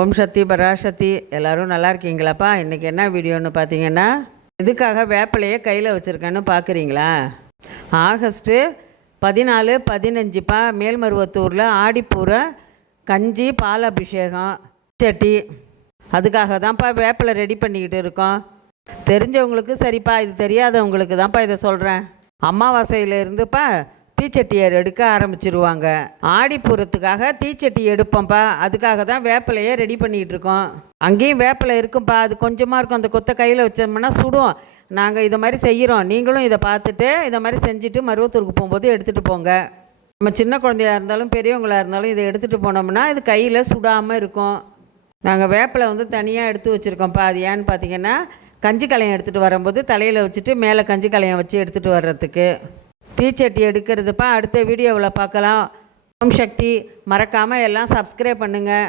ஓம் சக்தி பராசக்தி. எல்லோரும் நல்லா இருக்கீங்களாப்பா? இன்றைக்கி என்ன வீடியோன்னு பார்த்தீங்கன்னா, எதுக்காக வேப்பிலையே கையில் வச்சுருக்கேன்னு பார்க்குறீங்களா? ஆகஸ்ட்டு 14, 15பா மேல்மருவத்தூரில் ஆடிப்பூர கஞ்சி பால் அபிஷேகம் சட்டி. அதுக்காக தான்ப்பா வேப்பிலை ரெடி பண்ணிக்கிட்டு இருக்கோம். தெரிஞ்சவங்களுக்கு சரிப்பா, இது தெரியாதவங்களுக்கு தான்ப்பா இதை சொல்கிறேன். அமாவாசையிலேருந்துப்பா தீச்சட்டியை எடுக்க ஆரம்பிச்சிருவாங்க. ஆடிப்பூரத்துக்காக தீச்சட்டி எடுப்போம்ப்பா. அதுக்காக தான் வேப்பிலையே ரெடி பண்ணிக்கிட்டு இருக்கோம். அங்கேயும் வேப்பிலை இருக்கும்ப்பா, அது கொஞ்சமாக இருக்கும். அந்த கொத்தை கையில் வச்சோம்னா சுடும். நாங்கள் இதை மாதிரி செய்கிறோம். நீங்களும் இதை பார்த்துட்டு இதை மாதிரி செஞ்சுட்டு மருவத்தூருக்கு போகும்போது எடுத்துகிட்டு போங்க. நம்ம சின்ன குழந்தையாக இருந்தாலும் பெரியவங்களாக இருந்தாலும் இதை எடுத்துகிட்டு போனோம்னா இது கையில் சுடாமல் இருக்கும். நாங்கள் வேப்பிலை தனியாக எடுத்து வச்சுருக்கோம்ப்பா. அது ஏன்னு பார்த்தீங்கன்னா, கஞ்சி கலையம் எடுத்துகிட்டு வரும்போது தலையில் வச்சுட்டு மேலே கஞ்சி கலையம் வச்சு எடுத்துகிட்டு வர்றதுக்கு. தீச்சட்டி எடுக்கிறதுப்பா அடுத்த வீடியோவில் பார்க்கலாம். ஓம் சக்தி. மறக்காமல் எல்லாம் சப்ஸ்கிரைப் பண்ணுங்கள்.